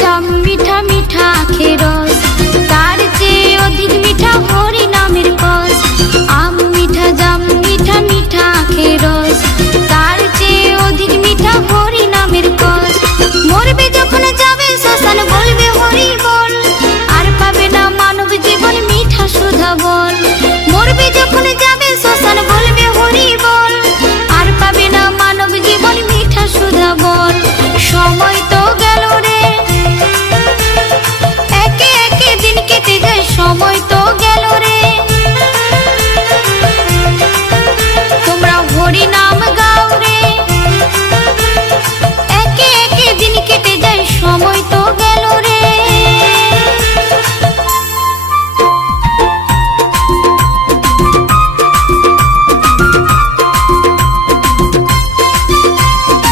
জাম মিঠা মিঠা খেরস তার চেয়ে অধিক মিঠা হরি নামের কস। আম মিঠা, জাম মিঠা মিঠা খেরস তার চেয়ে অধিক মিঠা হরি নামের কস। মরবে যখন যাবে, শ্মশান বলবে হরি বল আর পাবে না মানব জীবন মিঠা সুধা বল।